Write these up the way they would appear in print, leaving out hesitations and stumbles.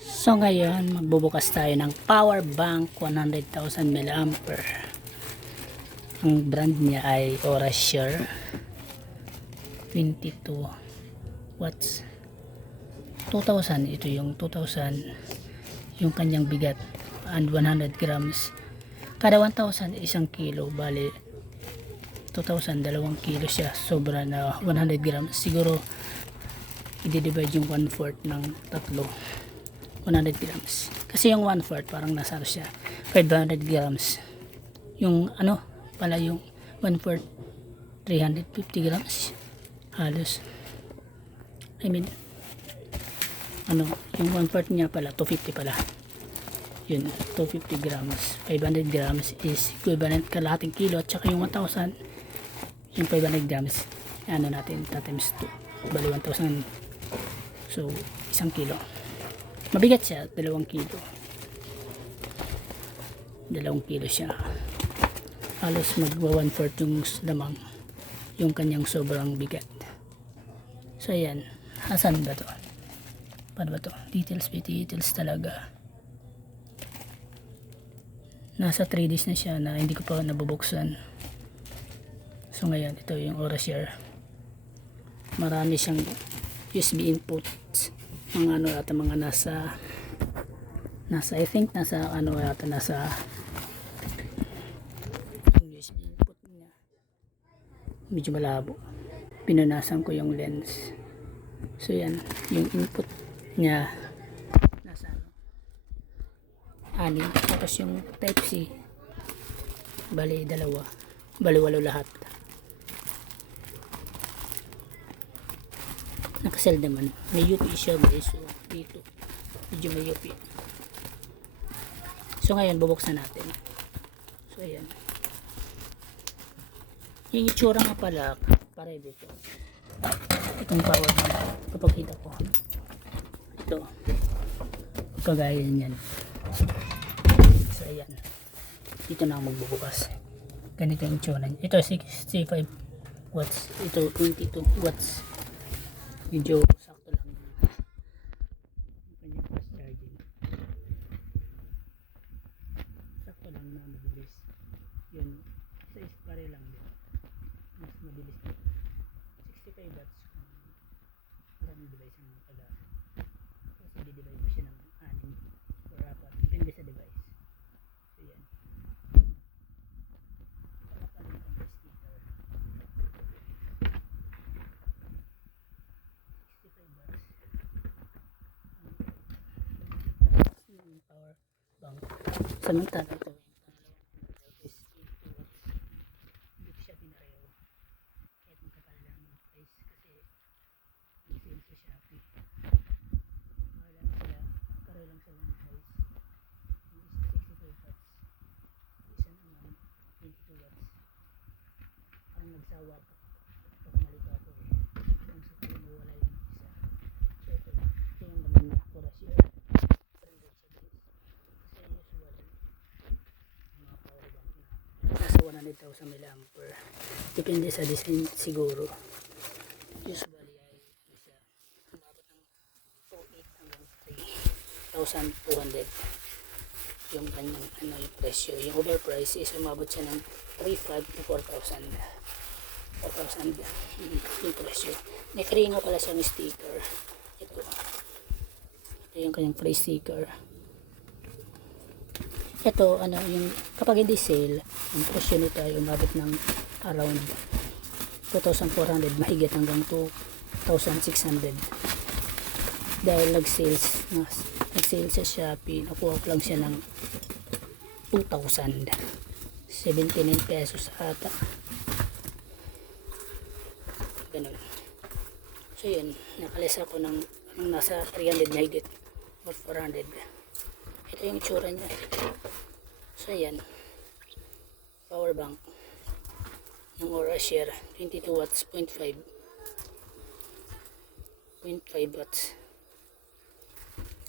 So ngayon, magbubukas tayo ng power bank 100,000 mAh. Ang brand niya ay Orasure 22 watts. 2,000, ito yung 2,000 yung kanyang bigat and 100 grams. Kada 1,000 isang kilo, bali 2,000 2 kilo siya, sobra na 100 grams. Siguro i-divide yung 1/4 ng tatlo, 100 grams. Kasi yung 1/4 parang nasa siya 500 grams. Yung ano pala yung 1/4 350 grams halos. I mean ano, yung 1/4 niya pala 250 pala. Yun, 250 grams. 500 grams is equivalent kalahating kilo, at saka yung 1,000, yung 500 grams ano natin, times 2, bali 1,000. So isang kilo. Mabigat siya, 2 kilo. 2 kilo siya. Halos magwa 1/4 yung lamang yung kanyang sobrang bigat. So ayan, asan ba to? Paano ba to? Details talaga. Nasa 3 days na siya na hindi ko pa nabubuksan. So ngayon, ito yung Orasure. Marami siyang USB inputs. Mga ano ata, mga nasa I think nasa ano ata, nasa USB input niya. Medyo malabo. Pinunasan ko yung lens. So yan, yung input niya nasa ano, 6. Tapos yung type C bali 2. Bali 8 lahat. Nakasell naman. May UP siya guys. So dito medyo may UP. So ngayon bubuksan natin. So ayan. Yung itsura nga pala pare dito. Itong power bank, kapag kita ko ito kagaya niyan. So ayan, dito na ako magbubukas. Ganito yung itsura niya. Ito 65 watts, ito 22 watts. Medyo sakto lang yung kanyang fast charging. Sakto lang na mabilis. Yun, sa pare lang din. Mas mabilis din. 65 watts kung maraming device ang tagamit. Tapos i-divide mo siya ng 6 or 4. Depende sa device. So yan. Nakapalitan ng sticker. 65 watts. Yung power bank. Samantala ito yung pangalawang is 82 watts. Hindi ko siya pinareho. Kahit magkakala lang ng price kasi sale sa Shopee. Mahal lang sila, pareho lang sila ng price. Yung isa 65 watts, isa naman 22 watts. Parang nagsawa pa pag malito ako eh, kung sa tuloy mawala yung isa. So ito yung naman na Orasure branded siya guys. Kasi usual mga power bank na nasa 100,000 mAh. Depende sa design siguro. Usually ay ano siya, umabot ng 2,800 hanggang 3,200 yung kanyang ano, yung presyo. Yung overprice is umabot siya ng 3,500 to 4,000 yung presyo. May free nga pala siyang sticker. Ito yung kanyang free sticker. Ito ano, yung kapag hindi sale, ang presyo nito ay umabot ng around 2,400 mahigit hanggang 2,600 dahil nag-sale sa Shopee. Nakuha ko lang siya ng 2,000 79 pesos ata, ganun. So yun, nakalis ako ng nasa 300 mahigit or 400. Ito yung itsura niya. So yan, power bank ng Orasure 22 watts, 0.5 watts.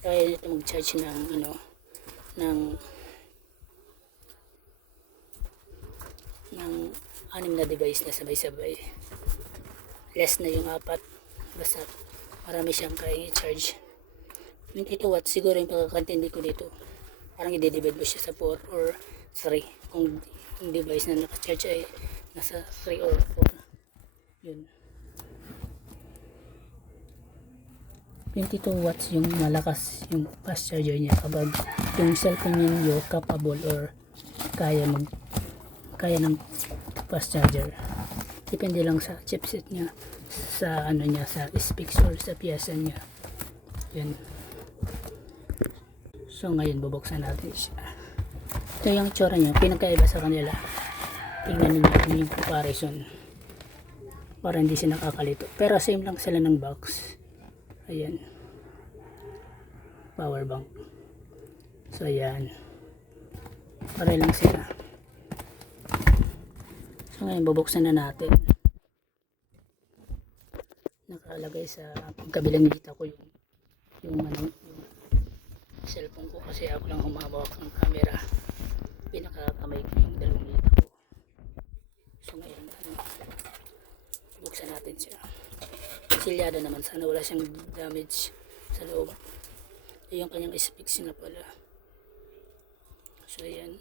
Kaya nito mag-charge ng ano, ng 6 na device na sabay-sabay. Less na yung 4, basta marami siyang kaya i-charge. 22 watts siguro yung pagkakantindi ko dito. Parang i-divide mo siya sa 4 or 3 kung yung device na naka-charge ay nasa 3 or 4. Yun. 22 watts yung malakas yung fast charger niya kapag yung cellphone niyo capable or kaya ng fast charger. Depende lang sa chipset niya, sa ano niya, sa specs or sa piyesa niya. Yan. So ngayon bubuksan natin siya. Ito yung itsura niya, pinagkaiba sa kanila. Tingnan niyo yung comparison. Para hindi sila nakakalito. Pero same lang sila ng box. Ayan. Power bank. So ayan. Pare lang sila. So ngayon bubuksan na natin. Nakalagay sa kabilang kita ko yung cellphone ko kasi ako lang humawak ng camera. Pinakakamay ko yung dalawang kita ko. So ngayon buksan natin siya. Silyado naman, sana wala siyang damage sa loob. Ito yung kanyang specs na pala. So ayan,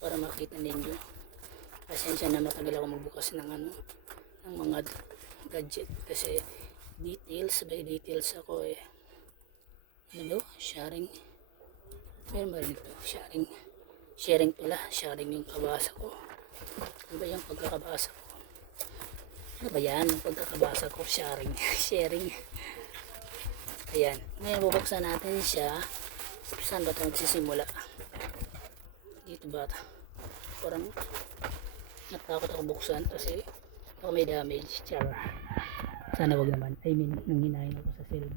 para makita ninyo. Pasensya na matagal ako magbukas ng ng mga gadget kasi details by details ako eh. Ano ba? Sharing. Meron ba rin ito? Sharing pala. Sharing yung kabasa ko. Ano ba yung pagkakabasa ko? Ano ba yan? Yung pagkakabasa ko. Sharing. Ayan. Ngayon bubuksan natin siya. Saan ba ito magsisimula? Dito ba ito? Parang natakot ako buksan kasi ako may damage. Char. Sana wag naman. I mean, nanghinahin ako sa silid.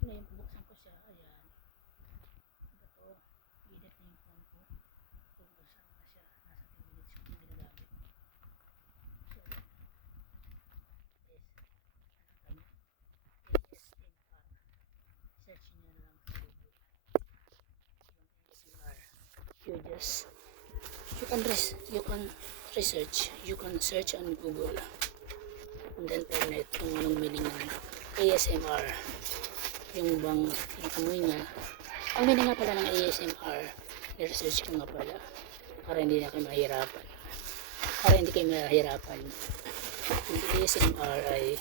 Ngayon bubuksan ko siya. Ayan. Ito. Edit na yung phone ko. Bubuksan na siya. Nasa 10 minutes ko ginagamit. So, search nyo na lang sa Google yung ASMR. You can research, you can search on Google on the internet kung anong meaning ng ASMR, yung bang amoy niya. Ang meaning nga pala ng ASMR, i-research ko nga pala para hindi kayo mahirapan. Yung ASMR ay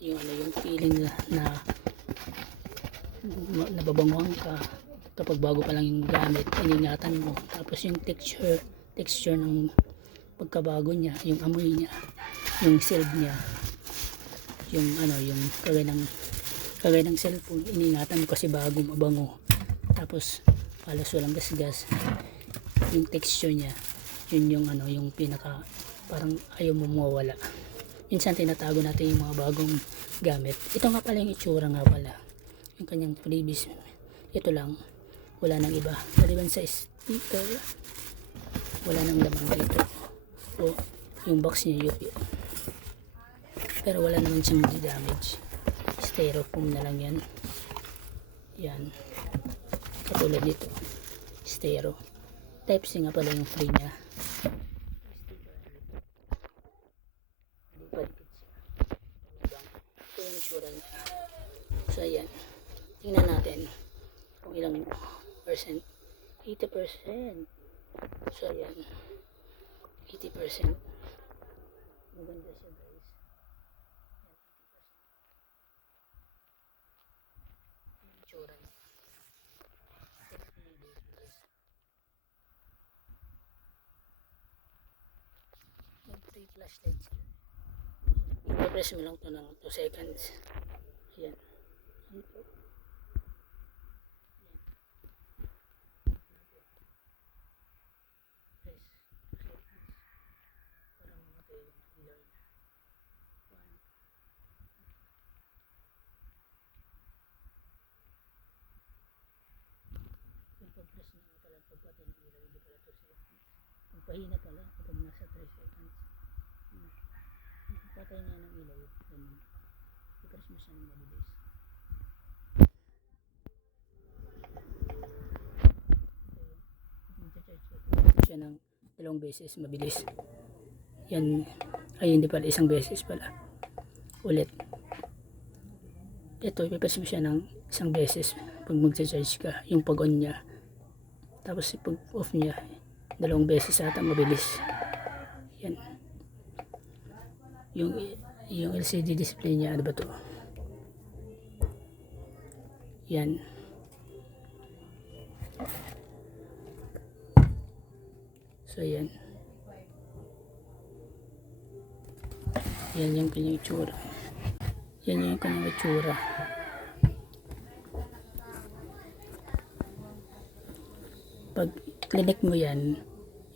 yung feeling na nababanguhan ka kapag bago pa lang yung gamit, iningatan mo. Tapos yung texture ng pagkabago niya, yung amoy niya, yung silb niya, yung yung kagaya ng cellphone, iningatan mo kasi bago mabango. Tapos halos walang gasgas. Yung texture niya, yun yung pinaka parang ayaw mo mawala. Minsan tinatago natin yung mga bagong gamit. Ito nga pala yung itsura nga pala. Yung kanyang previous, ito lang, wala nang iba. Maliban sa speaker, wala nang laman dito. O yung box niya UP. Pero wala naman siyang damage. Styrofoam na lang yan. Yan. Katulad nito. Styro. Type C nga pala yung free niya. Ito yung itsura niya. So ayan. Tingnan natin kung ilang percent. 80%. So ayan. 80%. Maganda siya guys. Yung itsura niya. Mag-3 flashlights. I-press mo lang ito ng 2 seconds. Ayan. Ayan po. Pag-press na pala pagpatay ng ilaw, hindi pala 2 seconds. Magpahina pala kapag nasa 3 seconds. Pagpatay na ng ilaw, ganun. I-press mo siya ng mabilis. Mag-charge siya ng 2 beses, mabilis. Yan, ay hindi pala, 1 beses pala. Ulit. ito ipipress mo siya ng isang beses pag magcha-charge ka, yung pag on niya, tapos pag off niya 2 beses ata, mabilis. Yan yung LCD display niya. Ano ba to? Yan. So yan yung kanyang itsura. Yan yung kanyang itsura. Pag click mo yan,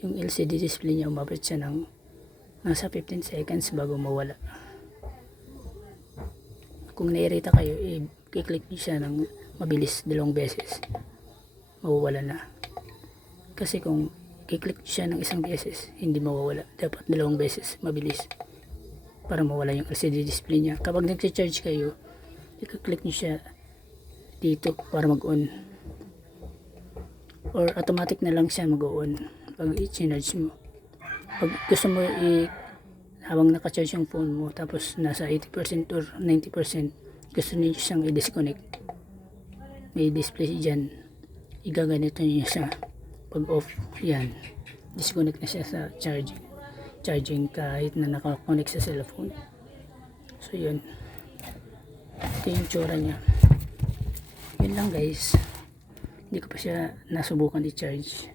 yung LCD display niya, umabot siya ng nasa 15 seconds bago mawala. Kung nairita kayo, i-click nyo siya ng mabilis 2 beses, mawawala na. Kasi kung i-click nyo siya ng 1 beses, hindi mawawala. Dapat 2 beses, mabilis, para mawala yung LCD display niya. Kapag nag-charge kayo, i-click nyo siya dito para mag-on, or automatic na lang siya mag-on pag i-charge mo. Pag gusto mo habang naka-charge yung phone mo, tapos nasa 80% or 90%, gusto niyo siyang i-disconnect, may display dyan, igaganito niyo siya. Pag off, yan, disconnect na siya sa charging kahit na naka-connect sa cellphone. So yun, ito yung tsura niya. Yun lang guys, hindi ko pa siya nasubukan i-charge.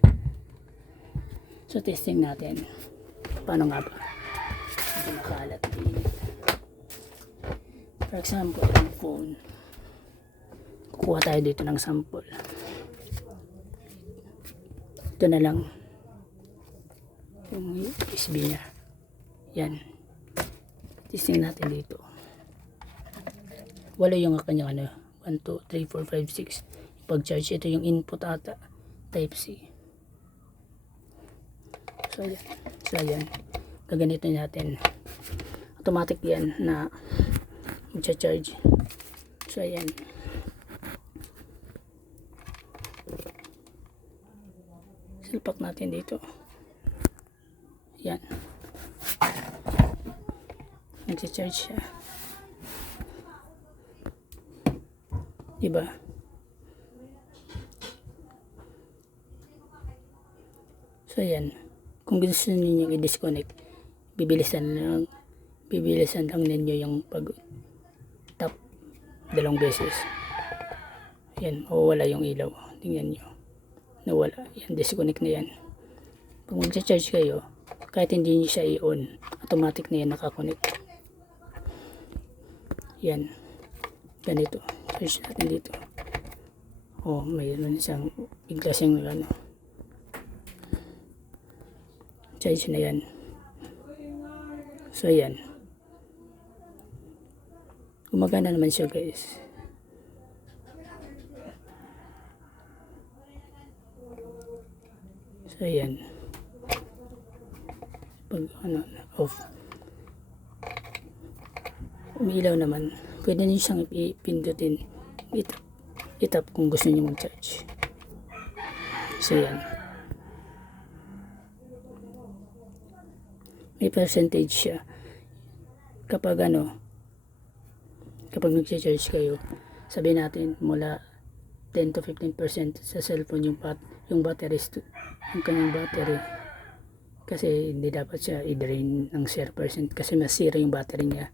So testing natin, paano nga ba hindi makalat din. For example, yung phone, kukuha tayo dito ng sample. Ito na lang yung USB nya. Yan, testing natin dito. Wala yung kanyang 1, 2, 3, 4, 5, 6 pag charge. Ito yung input ata, type C. So yan, gaganito natin, automatic yan na magcha-charge. So yan, silpak natin dito. Yan, nagcha-charge siya, diba? So yan, kung gusto niyo i-disconnect, bibilisan lang ninyo yung pag tap 2 beses. Yan, wala yung ilaw. Tingnan nyo, nawala. Yan, disconnect na yan. Pag magcha-charge kayo, kahit hindi nyo siya i-on, automatic na yan nakakonect. Yan, ganito. Charge natin dito. Mayroon siyang bigla siyang charge na yan. So yan, gumagana naman siya guys. So yan, pag off, umilaw naman. Pwede niyo siyang ipindutin, itap kung gusto niyo mag-charge. So yan, may percentage siya. Kapag kapag nag-charge kayo, sabihin natin mula 10 to 15% sa cellphone yung battery, yung kanyang battery, kasi hindi dapat siya i-drain ng 0% kasi masira yung battery niya.